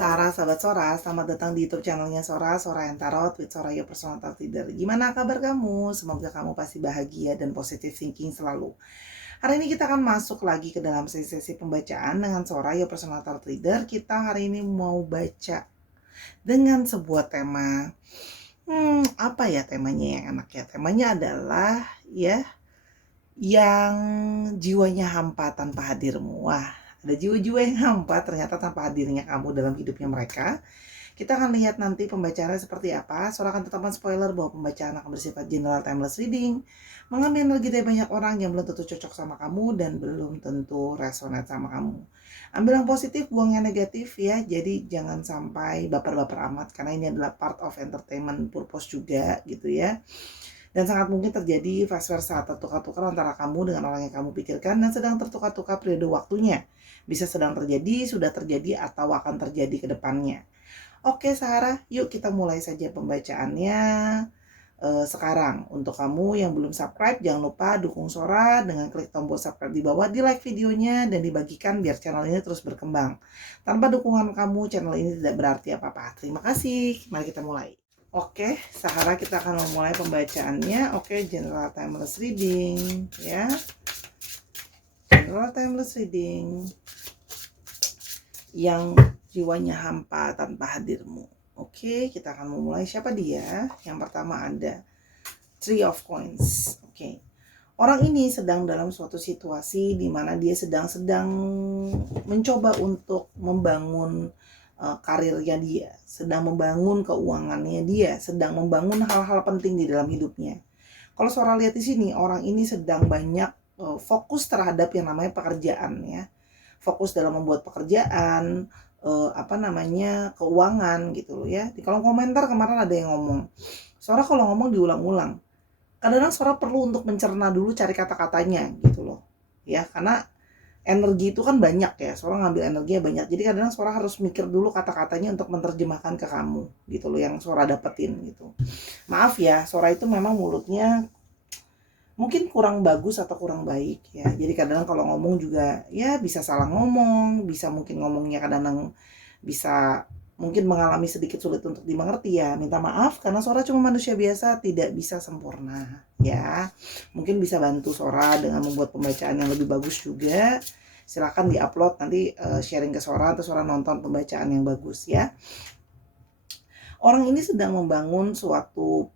Sarah, sahabat Sora, selamat datang di YouTube channelnya Sora, Sora and Tarot with Sora Your Personal Tarot Reader. Gimana kabar kamu? Semoga kamu pasti bahagia dan positive thinking selalu. Hari ini kita akan masuk lagi ke dalam sesi pembacaan dengan Sora Your Personal Tarot Reader. Kita hari ini mau baca dengan sebuah tema. Apa ya temanya yang enak ya? Temanya adalah yang jiwanya hampa tanpa hadirmu. Wah, ada jiwa-jiwa yang hampa ternyata tanpa hadirnya kamu dalam hidupnya mereka. Kita akan lihat nanti pembacaannya seperti apa. Sora akan tetapkan spoiler bahwa pembacaan akan bersifat general timeless reading, mengambil energi dari banyak orang yang belum tentu cocok sama kamu dan belum tentu resonate sama kamu. Ambil yang positif, buang yang negatif ya. Jadi jangan sampai baper-baper amat karena ini adalah part of entertainment purpose juga gitu ya. Dan sangat mungkin terjadi vice versa, tertukar-tukar antara kamu dengan orang yang kamu pikirkan dan sedang tertukar-tukar periode waktunya. Bisa sedang terjadi, sudah terjadi, atau akan terjadi ke depannya. Oke Sarah, yuk kita mulai saja pembacaannya sekarang. Untuk kamu yang belum subscribe, jangan lupa dukung Sora dengan klik tombol subscribe di bawah, di like videonya, dan dibagikan biar channel ini terus berkembang. Tanpa dukungan kamu, channel ini tidak berarti apa-apa. Terima kasih, mari kita mulai. Oke, Sahara kita akan memulai pembacaannya. Oke, general timeless reading ya. General timeless reading. Yang jiwanya hampa tanpa hadirmu. Oke, kita akan memulai. Siapa dia? Yang pertama ada Three of Coins. Oke. Orang ini sedang dalam suatu situasi di mana dia sedang mencoba untuk membangun karirnya dia, sedang membangun keuangannya dia, sedang membangun hal-hal penting di dalam hidupnya. Kalau Sora lihat di sini, orang ini sedang banyak fokus terhadap yang namanya pekerjaan ya. Fokus dalam membuat pekerjaan, keuangan gitu loh ya. Di kolom komentar kemarin ada yang ngomong, Sora kalau ngomong diulang-ulang. Kadang-kadang Sora perlu untuk mencerna dulu cari kata-katanya gitu loh. Ya, karena energi itu kan banyak ya, Sora ngambil energinya banyak. Jadi kadang-kadang Sora harus mikir dulu kata-katanya untuk menerjemahkan ke kamu gitu loh yang Sora dapetin gitu. Maaf ya, Sora itu memang mulutnya mungkin kurang bagus atau kurang baik ya. Jadi kadang-kadang kalau ngomong juga ya bisa salah ngomong, bisa mungkin ngomongnya kadang-kadang bisa mungkin mengalami sedikit sulit untuk dimengerti ya. Minta maaf karena Sora cuma manusia biasa, tidak bisa sempurna ya. Mungkin bisa bantu Sora dengan membuat pembacaan yang lebih bagus juga. Silakan di-upload nanti sharing ke Sora atau Sora nonton pembacaan yang bagus ya. Orang ini sedang membangun suatu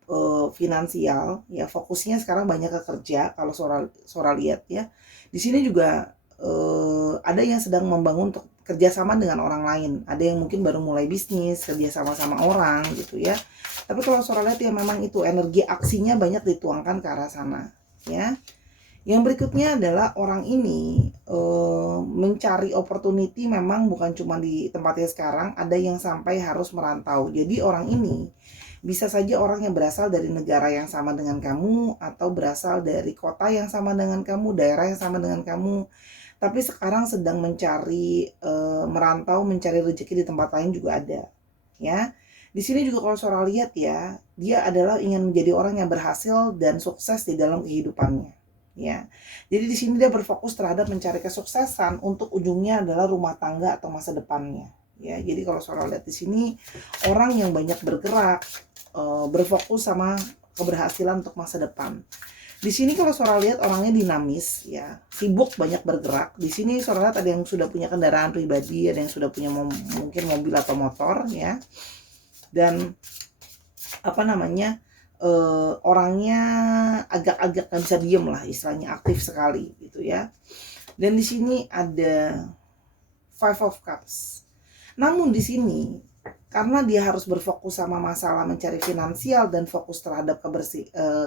finansial ya, fokusnya sekarang banyak ke kerja kalau Sora lihat ya. Di sini juga ada yang sedang membangun untuk kerjasama dengan orang lain, ada yang mungkin baru mulai bisnis kerjasama sama orang gitu ya. Tapi kalau Sora lihat ya memang itu energi aksinya banyak dituangkan ke arah sana ya. Yang berikutnya adalah orang ini mencari opportunity, memang bukan cuma di tempatnya sekarang, ada yang sampai harus merantau. Jadi orang ini bisa saja orang yang berasal dari negara yang sama dengan kamu, atau berasal dari kota yang sama dengan kamu, daerah yang sama dengan kamu, tapi sekarang sedang mencari merantau, mencari rezeki di tempat lain juga ada ya. Di sini juga kalau Sora lihat ya, dia adalah ingin menjadi orang yang berhasil dan sukses di dalam kehidupannya ya. Jadi di sini dia berfokus terhadap mencari kesuksesan, untuk ujungnya adalah rumah tangga atau masa depannya ya. Jadi kalau Sora lihat di sini orang yang banyak bergerak, berfokus sama keberhasilan untuk masa depan. Di sini kalau Sora lihat orangnya dinamis ya, sibuk, banyak bergerak. Di sini Sora lihat ada yang sudah punya kendaraan pribadi, ada yang sudah punya mungkin mobil atau motor ya. Dan orangnya agak-agak nggak bisa diem lah, istilahnya aktif sekali gitu ya. Dan di sini ada Five of Cups. Namun di sini karena dia harus berfokus sama masalah mencari finansial dan fokus terhadap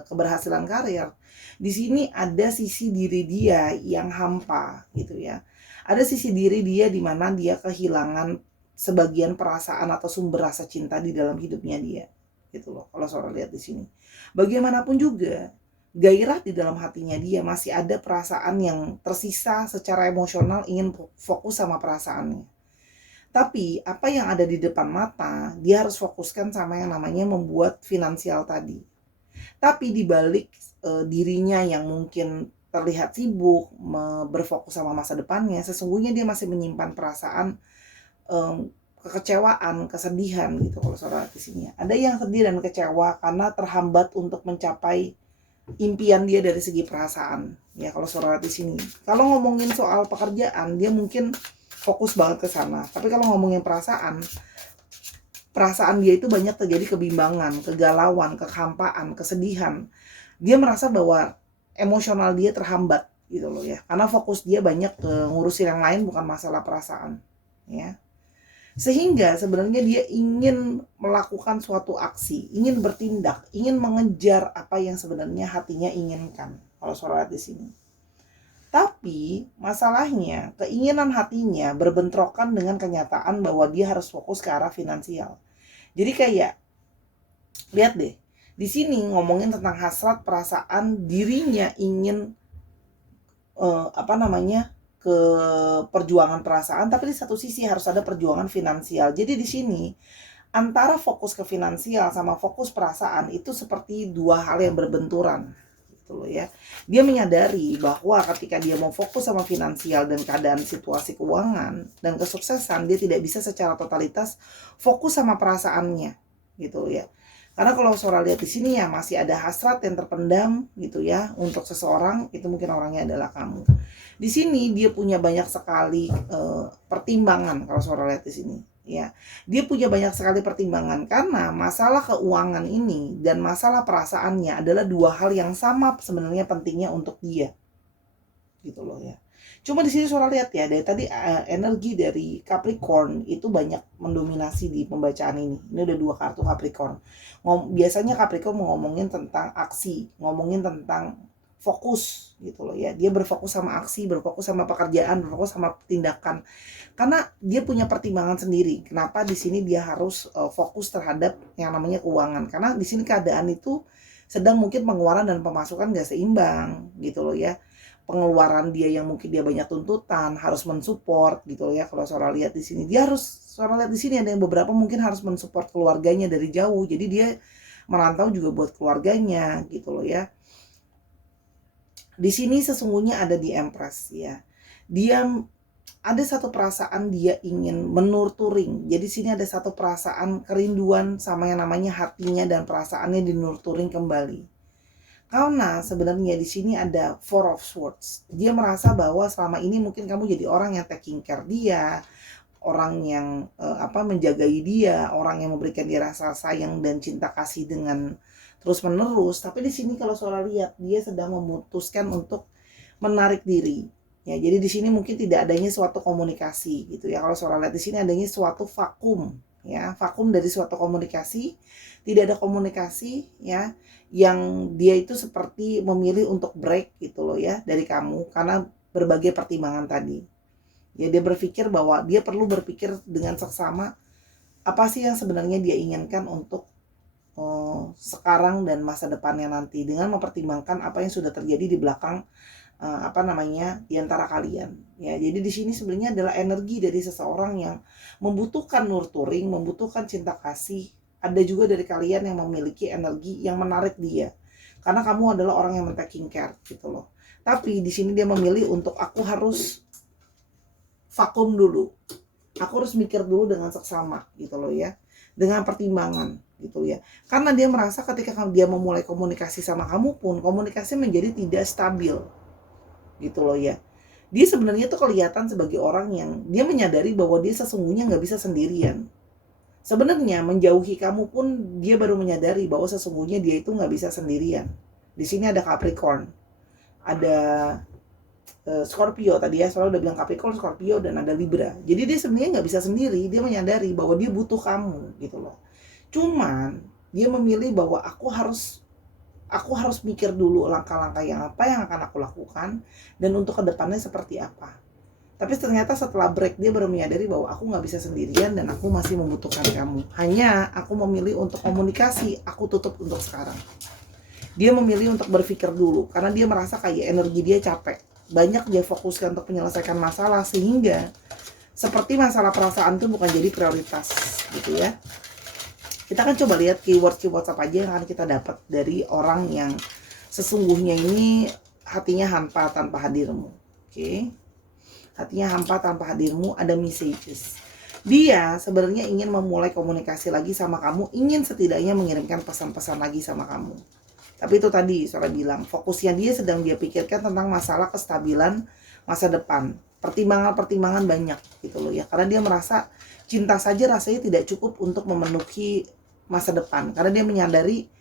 keberhasilan karir, di sini ada sisi diri dia yang hampa gitu ya. Ada sisi diri dia di mana dia kehilangan sebagian perasaan atau sumber rasa cinta di dalam hidupnya dia gitu loh. Kalau Sora lihat di sini, bagaimanapun juga gairah di dalam hatinya dia masih ada, perasaan yang tersisa secara emosional, ingin fokus sama perasaannya. Tapi apa yang ada di depan mata dia harus fokuskan sama yang namanya membuat finansial tadi. Tapi di balik dirinya yang mungkin terlihat sibuk berfokus sama masa depannya, sesungguhnya dia masih menyimpan perasaan kekecewaan, kesedihan gitu kalau suara di sini. Ada yang sedih dan kecewa karena terhambat untuk mencapai impian dia dari segi perasaan. Ya kalau suara di sini. Kalau ngomongin soal pekerjaan, dia mungkin fokus banget ke sana. Tapi kalau ngomongin perasaan dia itu banyak terjadi kebimbangan, kegalauan, kehampaan, kesedihan. Dia merasa bahwa emosional dia terhambat gitu loh ya. Karena fokus dia banyak ke ngurusin yang lain, bukan masalah perasaan, ya. Sehingga sebenarnya dia ingin melakukan suatu aksi, ingin bertindak, ingin mengejar apa yang sebenarnya hatinya inginkan. Kalau suara di sini. Tapi masalahnya keinginan hatinya berbentrokan dengan kenyataan bahwa dia harus fokus ke arah finansial. Jadi kayak lihat deh, di sini ngomongin tentang hasrat perasaan dirinya ingin ke perjuangan perasaan, tapi di satu sisi harus ada perjuangan finansial. Jadi di sini antara fokus ke finansial sama fokus perasaan itu seperti dua hal yang berbenturan gitu loh ya. Dia menyadari bahwa ketika dia mau fokus sama finansial dan keadaan situasi keuangan dan kesuksesan, dia tidak bisa secara totalitas fokus sama perasaannya gitu loh ya. Karena kalau Sora lihat di sini ya masih ada hasrat yang terpendam gitu ya untuk seseorang, itu mungkin orangnya adalah kamu. Di sini dia punya banyak sekali pertimbangan kalau Sora lihat di sini ya. Dia punya banyak sekali pertimbangan karena masalah keuangan ini dan masalah perasaannya adalah dua hal yang sama sebenarnya pentingnya untuk dia. Gitu loh ya. Cuma di sini Sora lihat ya, dari tadi energi dari Capricorn itu banyak mendominasi di pembacaan ini. Ini udah dua kartu Capricorn. Biasanya Capricorn mau ngomongin tentang aksi, ngomongin tentang fokus gitu loh ya. Dia berfokus sama aksi, berfokus sama pekerjaan, berfokus sama tindakan. Karena dia punya pertimbangan sendiri. Kenapa di sini dia harus fokus terhadap yang namanya keuangan? Karena di sini keadaan itu sedang mungkin pengeluaran dan pemasukan gak seimbang gitu loh ya. Pengeluaran dia yang mungkin dia banyak tuntutan, harus mensupport gitu ya. Kalau Sora lihat di sini, Sora lihat di sini ada yang beberapa mungkin harus mensupport keluarganya dari jauh. Jadi dia merantau juga buat keluarganya gitu loh ya. Di sini sesungguhnya ada di Empress ya. Dia ada satu perasaan dia ingin menurturing. Jadi sini ada satu perasaan kerinduan sama yang namanya hatinya dan perasaannya dinurturing kembali. Karena sebenarnya di sini ada Four of Swords. Dia merasa bahwa selama ini mungkin kamu jadi orang yang taking care dia, orang yang menjagai dia, orang yang memberikan dia rasa sayang dan cinta kasih dengan terus-menerus. Tapi di sini kalau Sora lihat, dia sedang memutuskan untuk menarik diri. Ya, jadi di sini mungkin tidak adanya suatu komunikasi gitu ya. Kalau Sora lihat di sini adanya suatu vakum, ya, vakum dari suatu komunikasi. Tidak ada komunikasi ya, yang dia itu seperti memilih untuk break gitu loh ya dari kamu karena berbagai pertimbangan tadi. Ya dia berpikir bahwa dia perlu berpikir dengan seksama apa sih yang sebenarnya dia inginkan untuk sekarang dan masa depannya nanti, dengan mempertimbangkan apa yang sudah terjadi di belakang di antara kalian. Ya, jadi di sini sebenarnya adalah energi dari seseorang yang membutuhkan nurturing, membutuhkan cinta kasih. Ada juga dari kalian yang memiliki energi yang menarik dia. Karena kamu adalah orang yang men-taking care gitu loh. Tapi di sini dia memilih untuk aku harus vakum dulu. Aku harus mikir dulu dengan seksama gitu loh ya. Dengan pertimbangan gitu ya. Karena dia merasa ketika dia memulai komunikasi sama kamu pun, komunikasi menjadi tidak stabil. Gitu loh ya. Dia sebenarnya tuh kelihatan sebagai orang yang dia menyadari bahwa dia sesungguhnya nggak bisa sendirian. Sebenarnya menjauhi kamu pun dia baru menyadari bahwa sesungguhnya dia itu nggak bisa sendirian. Di sini ada Capricorn, ada Scorpio tadi ya, soalnya udah bilang Capricorn, Scorpio, dan ada Libra. Jadi dia sebenarnya nggak bisa sendiri, dia menyadari bahwa dia butuh kamu gitu loh. Cuman dia memilih bahwa aku harus mikir dulu langkah-langkah yang akan aku lakukan dan untuk kedepannya seperti apa. Tapi ternyata setelah break dia baru menyadari bahwa aku nggak bisa sendirian dan aku masih membutuhkan kamu. Hanya aku memilih untuk komunikasi, aku tutup untuk sekarang. Dia memilih untuk berpikir dulu karena dia merasa kayak energi dia capek. Banyak dia fokuskan untuk menyelesaikan masalah sehingga seperti masalah perasaan itu bukan jadi prioritas gitu ya. Kita akan coba lihat keyword apa aja yang akan kita dapat dari orang yang sesungguhnya ini hatinya hampa tanpa hadirmu. Oke. Hatinya hampa tanpa hadirmu, ada messages. Dia sebenarnya ingin memulai komunikasi lagi sama kamu, ingin setidaknya mengirimkan pesan-pesan lagi sama kamu. Tapi itu tadi Sora bilang, fokusnya dia sedang dia pikirkan tentang masalah kestabilan masa depan. Pertimbangan-pertimbangan banyak gitu loh ya. Karena dia merasa cinta saja rasanya tidak cukup untuk memenuhi masa depan. Karena dia menyadari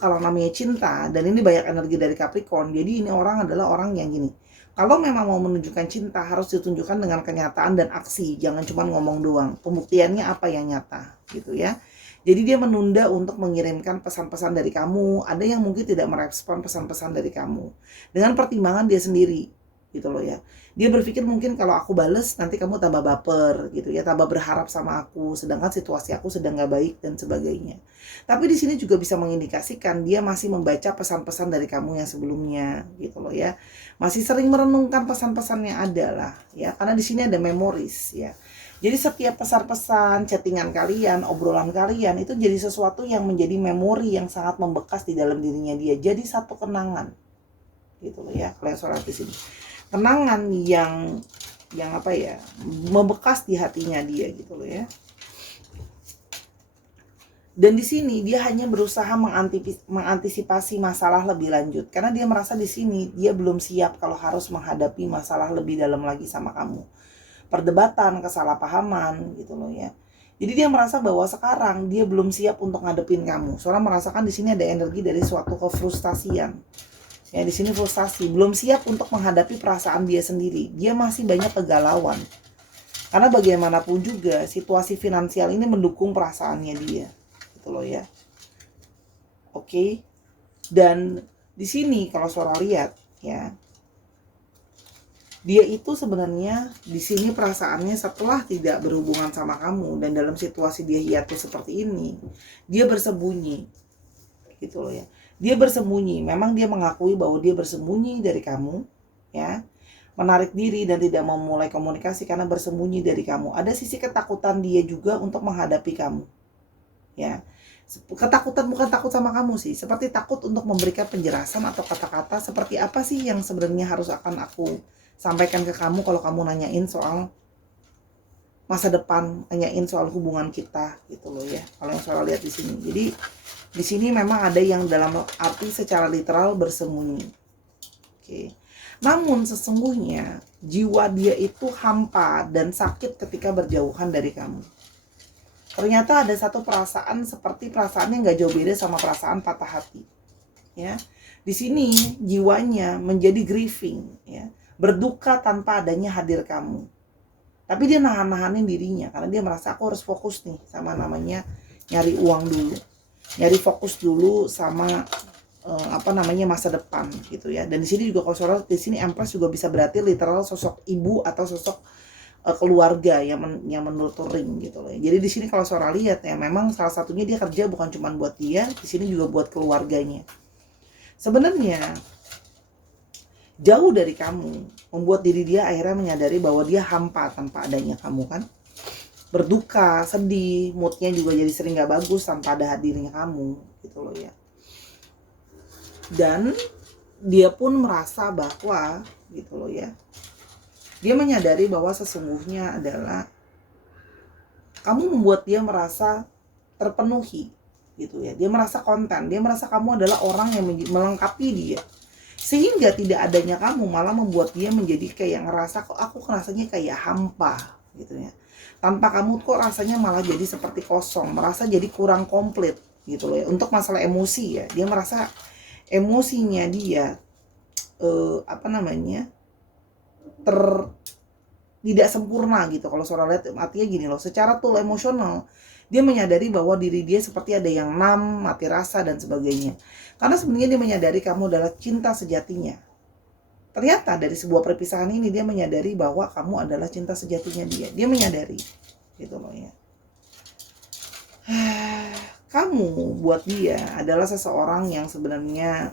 kalau namanya cinta, dan ini banyak energi dari Capricorn, jadi ini orang adalah orang yang gini. Kalau memang mau menunjukkan cinta harus ditunjukkan dengan kenyataan dan aksi, jangan cuma ngomong doang. Pembuktiannya apa yang nyata gitu ya. Jadi dia menunda untuk mengirimkan pesan-pesan dari kamu. Ada yang mungkin tidak merespon pesan-pesan dari kamu dengan pertimbangan dia sendiri gitu loh ya. Dia berpikir mungkin kalau aku bales nanti kamu tambah baper gitu ya, tambah berharap sama aku, sedangkan situasi aku sedang gak baik dan sebagainya. Tapi di sini juga bisa mengindikasikan dia masih membaca pesan-pesan dari kamu yang sebelumnya gitu loh ya. Masih sering merenungkan pesan-pesan yang ada lah ya, karena di sini ada memories ya. Jadi setiap pesan-pesan, chattingan kalian, obrolan kalian itu jadi sesuatu yang menjadi memori yang sangat membekas di dalam dirinya dia. Jadi satu kenangan gitu loh ya, kalau yang sholat di sini. Kenangan yang apa ya, membekas di hatinya dia gitu loh ya. Dan di sini dia hanya berusaha mengantisipasi masalah lebih lanjut karena dia merasa di sini dia belum siap kalau harus menghadapi masalah lebih dalam lagi sama kamu. Perdebatan, kesalahpahaman gitu loh ya. Jadi dia merasa bahwa sekarang dia belum siap untuk ngadepin kamu. Soalnya merasakan di sini ada energi dari suatu kefrustasian. Ya di sini frustasi, belum siap untuk menghadapi perasaan dia sendiri. Dia masih banyak kegalauan. Karena bagaimanapun juga situasi finansial ini mendukung perasaannya dia. Gitu loh ya. Oke. Dan di sini kalau Sora lihat ya, dia itu sebenarnya di sini perasaannya setelah tidak berhubungan sama kamu dan dalam situasi dia hiatus seperti ini, dia bersembunyi. Gitu loh ya. Dia bersembunyi, memang dia mengakui bahwa dia bersembunyi dari kamu ya, menarik diri dan tidak mau memulai komunikasi karena bersembunyi dari kamu. Ada sisi ketakutan dia juga untuk menghadapi kamu ya. Ketakutan bukan takut sama kamu sih, seperti takut untuk memberikan penjelasan atau kata-kata seperti apa sih yang sebenarnya harus akan aku sampaikan ke kamu kalau kamu nanyain soal masa depan, nanyain soal hubungan kita gitu loh ya. Kalau yang saya lihat di sini. Jadi di sini memang ada yang dalam arti secara literal bersembunyi. Oke. Namun sesungguhnya jiwa dia itu hampa dan sakit ketika berjauhan dari kamu. Ternyata ada satu perasaan seperti perasaannya nggak jauh beda sama perasaan patah hati. Ya. Di sini jiwanya menjadi grieving ya, berduka tanpa adanya hadir kamu. Tapi dia nahan-nahanin dirinya karena dia merasa aku harus fokus nih sama namanya nyari uang dulu. Nyari fokus dulu sama masa depan gitu ya. Dan di sini juga kalau Sora di sini Empress juga bisa berarti literal sosok ibu atau sosok keluarga yang menurturing gitu loh. Jadi di sini kalau Sora lihat ya memang salah satunya dia kerja bukan cuma buat dia, di sini juga buat keluarganya. Sebenarnya jauh dari kamu membuat diri dia akhirnya menyadari bahwa dia hampa tanpa adanya kamu kan. Berduka, sedih, moodnya juga jadi sering gak bagus tanpa ada hadirnya kamu gitu loh ya. Dan dia pun merasa bahwa gitu loh ya, dia menyadari bahwa sesungguhnya adalah kamu membuat dia merasa terpenuhi gitu ya. Dia merasa konten, dia merasa kamu adalah orang yang melengkapi dia, sehingga tidak adanya kamu malah membuat dia menjadi kayak ngerasa kok aku rasanya kayak hampa gitu ya. Tanpa kamu kok rasanya malah jadi seperti kosong, merasa jadi kurang komplit gitu loh ya. Untuk masalah emosi ya, dia merasa emosinya dia tidak sempurna gitu. Kalau Sora lihat artinya gini loh, secara tool emosional dia menyadari bahwa diri dia seperti ada yang mati rasa dan sebagainya. Karena sebenarnya dia menyadari kamu adalah cinta sejatinya. Ternyata dari sebuah perpisahan ini dia menyadari bahwa kamu adalah cinta sejatinya dia. Dia menyadari gitu loh ya. Kamu buat dia adalah seseorang yang sebenarnya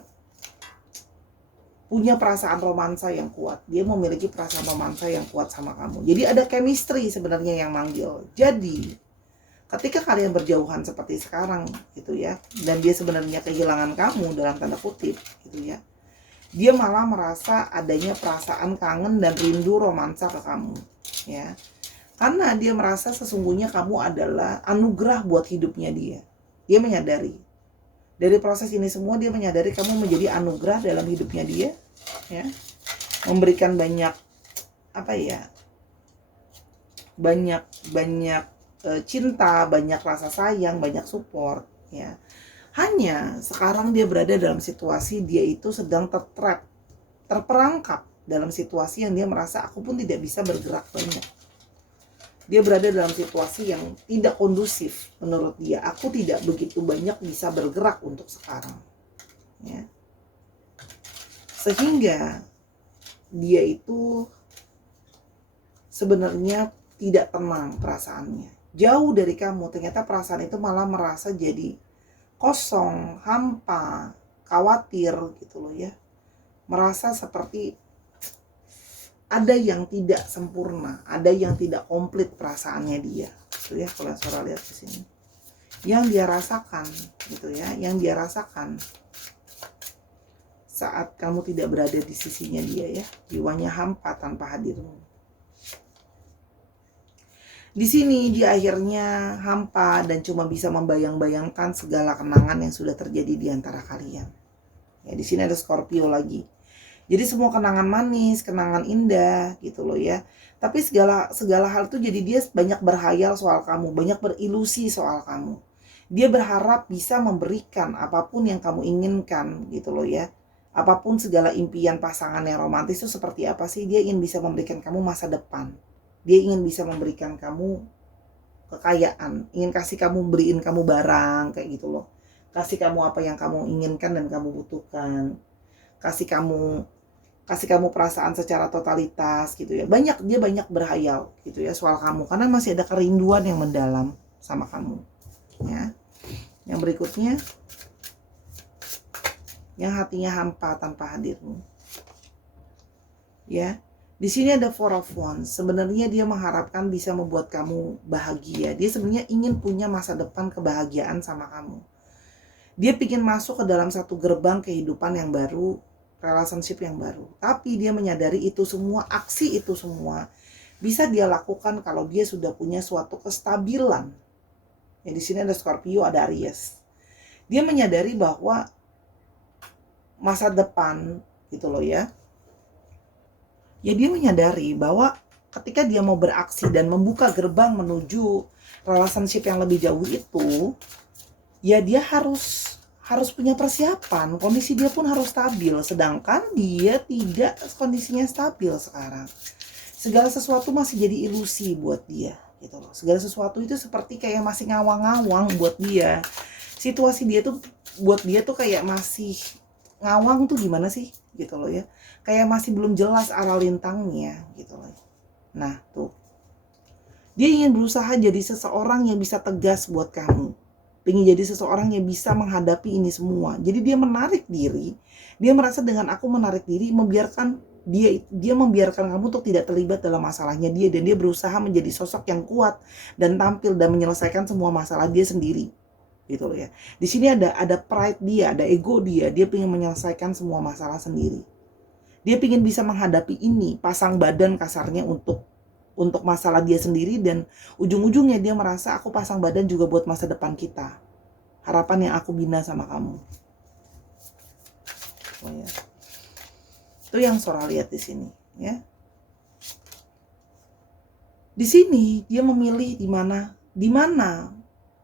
punya perasaan romansa yang kuat. Dia memiliki perasaan romansa yang kuat sama kamu. Jadi ada chemistry sebenarnya yang manggil. Jadi ketika kalian berjauhan seperti sekarang gitu ya, dan dia sebenarnya kehilangan kamu dalam tanda kutip gitu ya, dia malah merasa adanya perasaan kangen dan rindu romansa ke kamu ya. Karena dia merasa sesungguhnya kamu adalah anugerah buat hidupnya dia. Dia menyadari. Dari proses ini semua dia menyadari kamu menjadi anugerah dalam hidupnya dia, ya. Memberikan banyak banyak cinta, banyak rasa sayang, banyak support, ya. Hanya sekarang dia berada dalam situasi dia itu sedang terperangkap dalam situasi yang dia merasa aku pun tidak bisa bergerak banyak. Dia berada dalam situasi yang tidak kondusif menurut dia. Aku tidak begitu banyak bisa bergerak untuk sekarang, ya. Sehingga dia itu sebenarnya tidak tenang perasaannya. Jauh dari kamu, ternyata perasaan itu malah merasa jadi kosong, hampa, khawatir gitu loh ya. Merasa seperti ada yang tidak sempurna, ada yang tidak komplit perasaannya dia. Gitu ya, kalau Saudara lihat di sini. Yang dia rasakan gitu ya, yang dia rasakan saat kamu tidak berada di sisinya dia ya. Jiwanya hampa tanpa hadirmu. Di sini dia akhirnya hampa dan cuma bisa membayang-bayangkan segala kenangan yang sudah terjadi di antara kalian. Ya, di sini ada Scorpio lagi. Jadi semua kenangan manis, kenangan indah gitu loh ya. Tapi segala hal itu jadi dia banyak berhayal soal kamu, banyak berilusi soal kamu. Dia berharap bisa memberikan apapun yang kamu inginkan gitu loh ya. Apapun segala impian pasangan yang romantis itu seperti apa sih, dia ingin bisa memberikan kamu masa depan. Dia ingin bisa memberikan kamu kekayaan, ingin kasih kamu, beriin kamu barang kayak gitu loh. Kasih kamu apa yang kamu inginkan dan kamu butuhkan. Kasih kamu perasaan secara totalitas gitu ya. Dia banyak berhayal gitu ya soal kamu karena masih ada kerinduan yang mendalam sama kamu. Ya. Yang berikutnya, yang hatinya hampa tanpa hadirmu. Ya. Di sini ada Four of Wands. Sebenarnya dia mengharapkan bisa membuat kamu bahagia. Dia sebenarnya ingin punya masa depan kebahagiaan sama kamu. Dia ingin masuk ke dalam satu gerbang kehidupan yang baru, relationship yang baru. Tapi dia menyadari itu semua, aksi itu semua bisa dia lakukan kalau dia sudah punya suatu kestabilan. Ya, di sini ada Scorpio, ada Aries. Dia menyadari bahwa masa depan gitu loh ya. Ya dia menyadari bahwa ketika dia mau beraksi dan membuka gerbang menuju relationship yang lebih jauh itu, ya dia harus punya persiapan. Kondisi dia pun harus stabil, sedangkan dia tidak kondisinya stabil sekarang. Segala sesuatu masih jadi ilusi buat dia gitu loh. Segala sesuatu itu seperti kayak masih ngawang-ngawang buat dia. Situasi dia tuh buat dia tuh kayak masih ngawang tuh gimana sih gitu loh ya. Kayak masih belum jelas arah lintangnya gitu loh. Nah tuh, dia ingin berusaha jadi seseorang yang bisa tegas buat kamu. Pengen jadi seseorang yang bisa menghadapi ini semua. Jadi dia menarik diri. Dia merasa dengan aku menarik diri, dia membiarkan kamu untuk tidak terlibat dalam masalahnya dia. Dan dia berusaha menjadi sosok yang kuat dan tampil dan menyelesaikan semua masalah dia sendiri. Gitu loh ya. Di sini ada pride dia, ada ego dia. Dia pengen menyelesaikan semua masalah sendiri. Dia pengen bisa menghadapi ini, pasang badan kasarnya untuk masalah dia sendiri, dan ujung-ujungnya dia merasa aku pasang badan juga buat masa depan kita. Harapan yang aku bina sama kamu. Oh ya. Itu yang Sora lihat di sini, ya. Di sini dia memilih di mana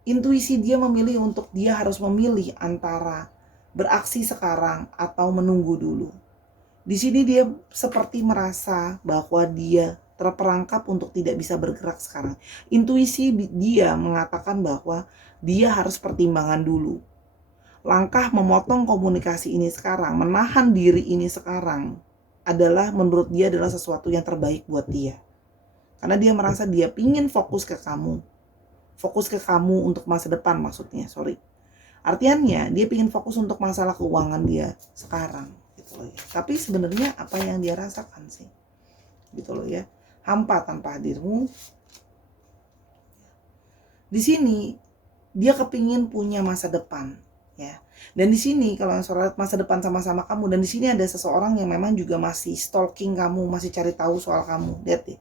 intuisi dia memilih untuk dia harus memilih antara beraksi sekarang atau menunggu dulu. Di sini dia seperti merasa bahwa dia terperangkap untuk tidak bisa bergerak sekarang. Intuisi dia mengatakan bahwa dia harus pertimbangan dulu. Langkah memotong komunikasi ini sekarang, menahan diri ini sekarang adalah menurut dia adalah sesuatu yang terbaik buat dia. Karena dia merasa dia pingin fokus ke kamu. Fokus ke kamu untuk masa depan maksudnya, Artiannya dia pingin fokus untuk masalah keuangan dia sekarang. Gitu loh ya. Tapi sebenarnya apa yang dia rasakan sih gitu loh ya, hampa tanpa hadirmu. Di sini dia kepingin punya masa depan ya, dan di sini kalau yang soal masa depan sama-sama kamu, dan di sini ada seseorang yang memang juga masih stalking kamu, masih cari tahu soal kamu. Lihat deh,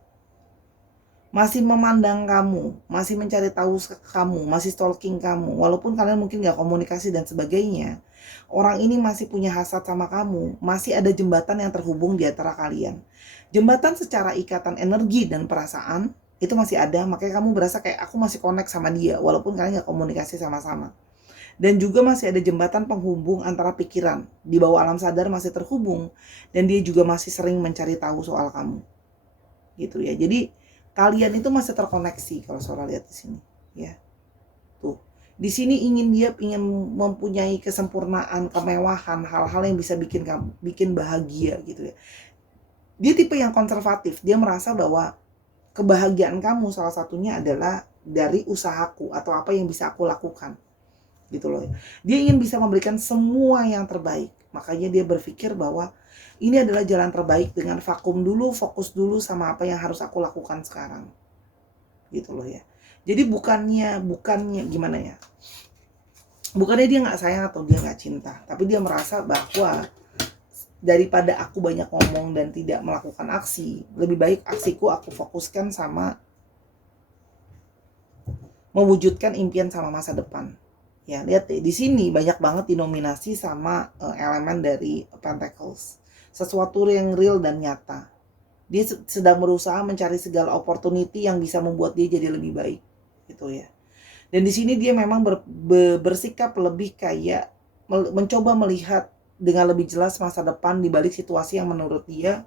masih memandang kamu, masih mencari tahu kamu, masih stalking kamu, walaupun kalian mungkin gak komunikasi dan sebagainya, orang ini masih punya hasad sama kamu, masih ada jembatan yang terhubung di antara kalian. Jembatan secara ikatan energi dan perasaan itu masih ada, makanya kamu berasa kayak aku masih connect sama dia, walaupun kalian gak komunikasi sama-sama. Dan juga masih ada jembatan penghubung antara pikiran, di bawah alam sadar masih terhubung, dan dia juga masih sering mencari tahu soal kamu. Gitu ya, jadi kalian itu masih terkoneksi kalau Sora lihat di sini, ya. Tuh, di sini dia ingin mempunyai kesempurnaan, kemewahan, hal-hal yang bisa bikin bahagia gitu ya. Dia tipe yang konservatif, dia merasa bahwa kebahagiaan kamu salah satunya adalah dari usahaku atau apa yang bisa aku lakukan. Gitu loh. Dia ingin bisa memberikan semua yang terbaik. Makanya dia berpikir bahwa ini adalah jalan terbaik dengan vakum dulu, fokus dulu sama apa yang harus aku lakukan sekarang. Gitu loh ya. Jadi bukannya gimana ya? Bukannya dia nggak sayang atau dia nggak cinta, tapi dia merasa bahwa daripada aku banyak ngomong dan tidak melakukan aksi, lebih baik aksiku aku fokuskan sama mewujudkan impian sama masa depan. Ya, lihat deh, di sini banyak banget dinominasi sama elemen dari Pentacles. Sesuatu yang real dan nyata. Dia sedang berusaha mencari segala opportunity yang bisa membuat dia jadi lebih baik, gitu ya. Dan di sini dia memang bersikap lebih kayak mencoba melihat dengan lebih jelas masa depan di balik situasi yang menurut dia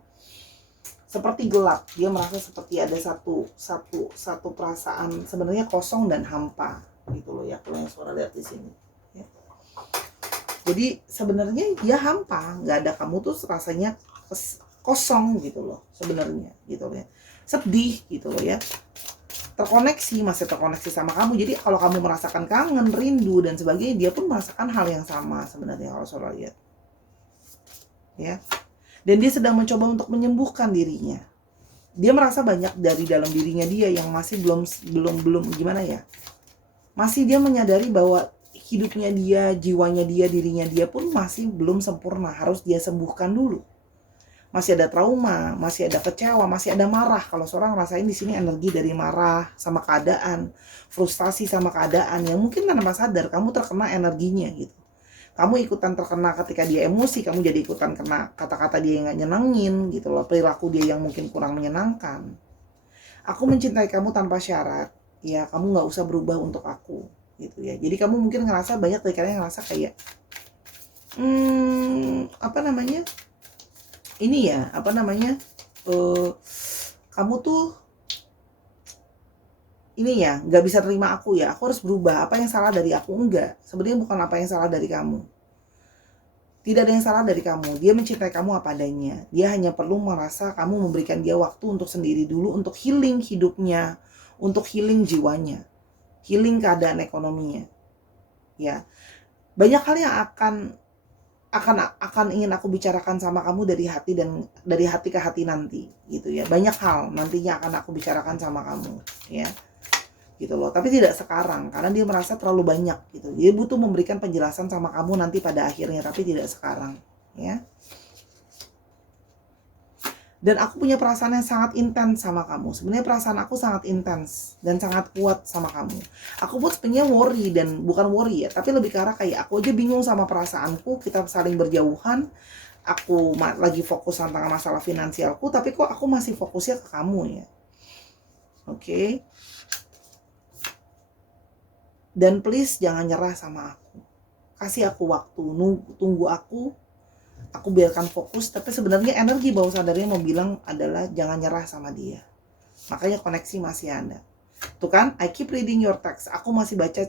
seperti gelap. Dia merasa seperti ada satu perasaan sebenarnya kosong dan hampa, gitu loh ya, kalau yang Sora lihat di sini. Ya. Jadi sebenarnya dia hampa, nggak ada kamu tuh rasanya kosong gitu loh sebenarnya, gitu loh ya. Sedih gitu loh ya. Masih terkoneksi sama kamu. Jadi kalau kamu merasakan kangen, rindu dan sebagainya, dia pun merasakan hal yang sama sebenarnya kalau Sora lihat. Ya. Dan dia sedang mencoba untuk menyembuhkan dirinya. Dia merasa banyak dari dalam dirinya dia yang masih belum gimana ya. Masih dia menyadari bahwa hidupnya dia, jiwanya dia, dirinya dia pun masih belum sempurna, harus dia sembuhkan dulu. Masih ada trauma, masih ada kecewa, masih ada marah. Kalau seorang rasain di sini energi dari marah sama keadaan, frustasi sama keadaan yang mungkin tanpa sadar kamu terkena energinya gitu. Kamu ikutan terkena ketika dia emosi, kamu jadi ikutan kena kata-kata dia yang gak nyenengin gitu loh, perilaku dia yang mungkin kurang menyenangkan. Aku mencintai kamu tanpa syarat, ya kamu gak usah berubah untuk aku gitu ya. Jadi kamu mungkin ngerasa, banyak dari kalian yang ngerasa kayak kamu tuh ini ya, nggak bisa terima aku ya, aku harus berubah, apa yang salah dari aku? Enggak, sebenarnya bukan apa yang salah dari kamu. Tidak ada yang salah dari kamu, dia mencintai kamu apa adanya. Dia hanya perlu merasa kamu memberikan dia waktu untuk sendiri dulu, untuk healing hidupnya, untuk healing jiwanya, healing keadaan ekonominya. Ya, banyak hal yang akan ingin aku bicarakan sama kamu dari hati ke hati nanti, gitu ya. Banyak hal nantinya akan aku bicarakan sama kamu, ya. Gitu loh, tapi tidak sekarang karena dia merasa terlalu banyak gitu. Dia butuh memberikan penjelasan sama kamu nanti pada akhirnya, tapi tidak sekarang, ya. Dan aku punya perasaan yang sangat intens sama kamu. Sebenarnya perasaan aku sangat intens dan sangat kuat sama kamu. Aku pun sebenarnya worry, dan bukan worry ya, tapi lebih ke arah kayak aku aja bingung sama perasaanku, kita saling berjauhan. Aku lagi fokus tentang masalah finansialku, tapi kok aku masih fokusnya ke kamu ya. Oke. Dan please jangan nyerah sama aku. Kasih aku waktu, tunggu aku biarkan fokus. Tapi sebenarnya energi bawah sadarnya mau bilang adalah jangan nyerah sama dia. Makanya koneksi masih ada. Tuh kan, I keep reading your text. Aku masih baca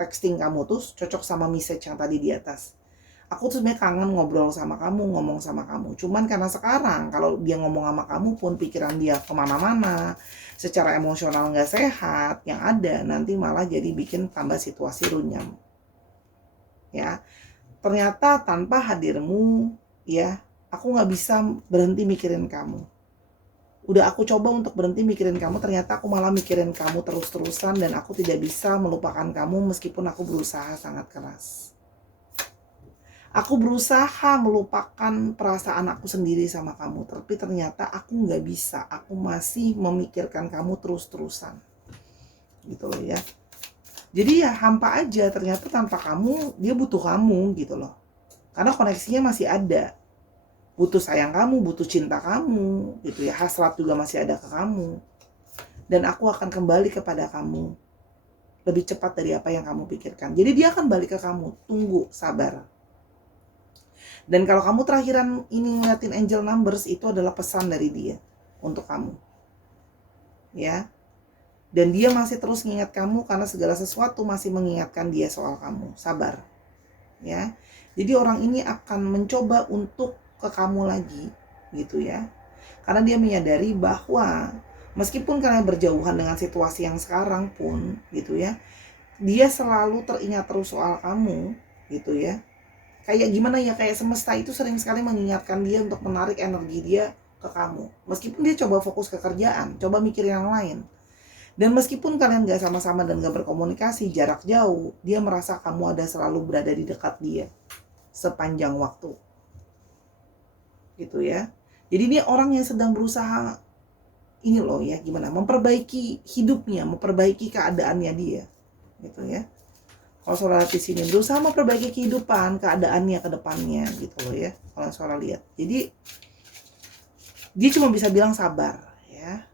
texting kamu tuh cocok sama message yang tadi di atas. Aku tuh sebenarnya kangen ngobrol sama kamu, ngomong sama kamu. Cuman karena sekarang kalau dia ngomong sama kamu pun pikiran dia kemana-mana, secara emosional nggak sehat, yang ada nanti malah jadi bikin tambah situasi runyam. Ya, ternyata tanpa hadirmu, ya, aku nggak bisa berhenti mikirin kamu. Udah aku coba untuk berhenti mikirin kamu, ternyata aku malah mikirin kamu terus-terusan dan aku tidak bisa melupakan kamu meskipun aku berusaha sangat keras. Aku berusaha melupakan perasaan aku sendiri sama kamu, tapi ternyata aku nggak bisa. Aku masih memikirkan kamu terus-terusan. Gitu loh ya. Jadi ya hampa aja, ternyata tanpa kamu, dia butuh kamu gitu loh. Karena koneksinya masih ada. Butuh sayang kamu, butuh cinta kamu, gitu ya. Hasrat juga masih ada ke kamu. Dan aku akan kembali kepada kamu lebih cepat dari apa yang kamu pikirkan. Jadi dia akan balik ke kamu. Tunggu, sabar. Dan kalau kamu terakhiran ini ngeliatin angel numbers, itu adalah pesan dari dia untuk kamu. Ya. Dan dia masih terus mengingat kamu karena segala sesuatu masih mengingatkan dia soal kamu. Sabar. Ya. Jadi orang ini akan mencoba untuk ke kamu lagi, gitu ya. Karena dia menyadari bahwa meskipun kalian berjauhan dengan situasi yang sekarang pun, gitu ya, dia selalu teringat terus soal kamu, gitu ya. Kayak gimana ya, kayak semesta itu sering sekali mengingatkan dia untuk menarik energi dia ke kamu. Meskipun dia coba fokus ke kerjaan, coba mikir yang lain. Dan meskipun kalian gak sama-sama dan gak berkomunikasi, jarak jauh, dia merasa kamu ada selalu berada di dekat dia sepanjang waktu. Gitu ya. Jadi ini orang yang sedang berusaha ini loh ya, gimana, memperbaiki hidupnya, memperbaiki keadaannya dia. Gitu ya. Kalau saudara di sini berusaha memperbaiki kehidupan, keadaannya ke depannya gitu loh ya. Kalau saudara lihat. Jadi dia cuma bisa bilang sabar ya.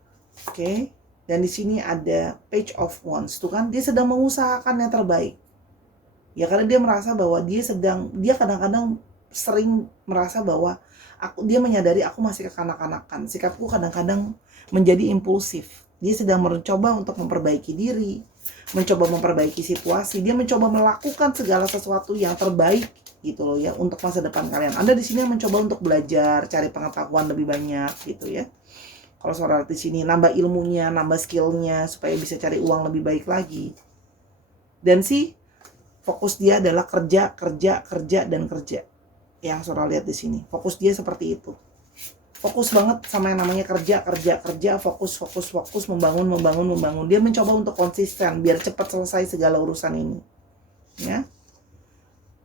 Oke. Dan di sini ada Page of Wands tuh kan, dia sedang mengusahakan yang terbaik. Ya karena dia merasa bahwa dia kadang-kadang sering merasa bahwa dia menyadari aku masih kekanak-kanakan. Sikapku kadang-kadang menjadi impulsif. Dia sedang mencoba untuk memperbaiki diri, mencoba memperbaiki situasi, dia mencoba melakukan segala sesuatu yang terbaik gitu loh ya untuk masa depan kalian. Anda di sini mencoba untuk belajar, cari pengetahuan lebih banyak gitu ya. Kalau saudara di sini nambah ilmunya, nambah skillnya supaya bisa cari uang lebih baik lagi. Dan fokus dia adalah kerja, dan kerja. Yang saudara lihat di sini, fokus dia seperti itu. Fokus banget sama yang namanya kerja, fokus, membangun. Dia mencoba untuk konsisten biar cepat selesai segala urusan ini. Ya.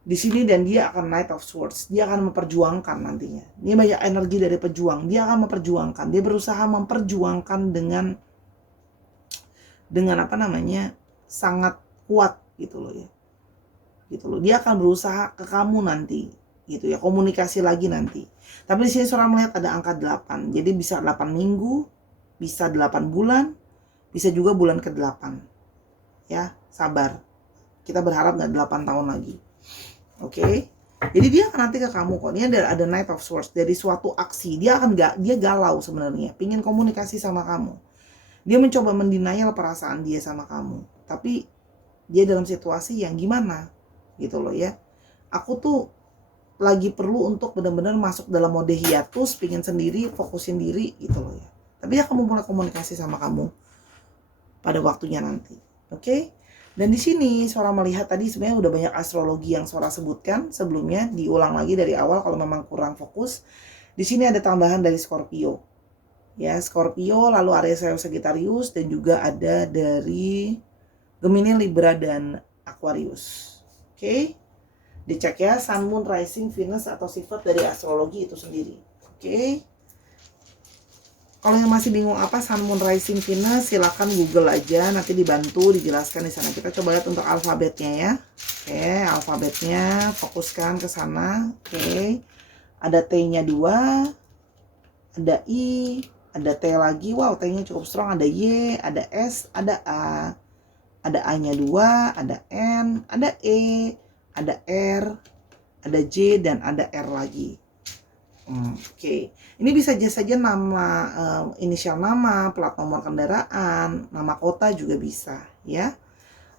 Di sini dan dia akan Knight of Swords. Dia akan memperjuangkan nantinya. Ini banyak energi dari pejuang. Dia akan memperjuangkan. Dia berusaha memperjuangkan dengan sangat kuat gitu loh ya. Gitu loh. Dia akan berusaha ke kamu nanti. Gitu ya, komunikasi lagi nanti. Tapi di sini saudara melihat ada angka 8. Jadi bisa 8 minggu, bisa 8 bulan, bisa juga bulan ke-8. Ya, sabar. Kita berharap enggak 8 tahun lagi. Oke. Jadi dia akan nanti ke kamu kok. Ini ada Knight of Swords dari suatu aksi. Dia galau sebenarnya, pingin komunikasi sama kamu. Dia mencoba mendenial perasaan dia sama kamu. Tapi dia dalam situasi yang gimana? Gitu loh ya. Aku tuh lagi perlu untuk benar-benar masuk dalam mode hiatus, pingin sendiri, fokusin diri gitu loh ya. Tapi dia akan mulai komunikasi sama kamu pada waktunya nanti. Oke? Dan di sini Sora melihat tadi sebenarnya udah banyak astrologi yang Sora sebutkan sebelumnya, diulang lagi dari awal kalau memang kurang fokus. Di sini ada tambahan dari Scorpio. Ya, Scorpio, lalu Aries, Leo, Sagittarius, dan juga ada dari Gemini, Libra, dan Aquarius. Oke? Dicek ya, Sun, Moon, Rising, Venus atau sifat dari astrologi itu sendiri. Oke. Kalau yang masih bingung apa Sun, Moon, Rising, Venus, silakan Google aja, nanti dibantu dijelaskan di sana. Kita coba lihat untuk alfabetnya ya. Oke, alfabetnya fokuskan ke sana. Oke. Ada T-nya 2, ada I, ada T lagi. Wow, T-nya cukup strong. Ada Y, ada S, ada A. Ada A-nya 2, ada N, ada E, ada R, ada J, dan ada R lagi. Oke. Ini bisa saja nama, inisial nama, plat nomor kendaraan, nama kota juga bisa ya.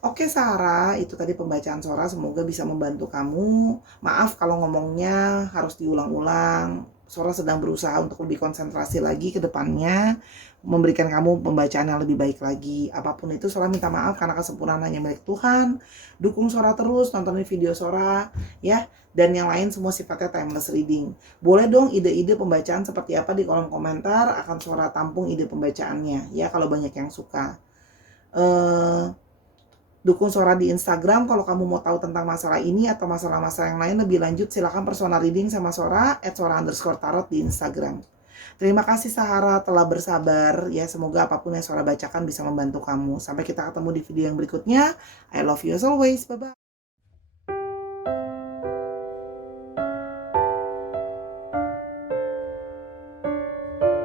Oke Sarah, itu tadi pembacaan Sora, semoga bisa membantu kamu. Maaf kalau ngomongnya harus diulang-ulang. Sora sedang berusaha untuk lebih konsentrasi lagi ke depannya, memberikan kamu pembacaan yang lebih baik lagi. Apapun itu Sora minta maaf karena kesempurnaan hanya milik Tuhan. Dukung Sora terus, tontonin video Sora ya. Dan yang lain semua sifatnya timeless reading. Boleh dong ide-ide pembacaan seperti apa di kolom komentar, akan Sora tampung ide pembacaannya ya kalau banyak yang suka. Dukung Sora di Instagram kalau kamu mau tahu tentang masalah ini atau masalah-masalah yang lain lebih lanjut, silakan personal reading sama Sora @sora_tarot di Instagram. Terima kasih Sahara telah bersabar ya, semoga apapun yang Sora bacakan bisa membantu kamu. Sampai kita ketemu di video yang berikutnya. I love you as always. Bye bye.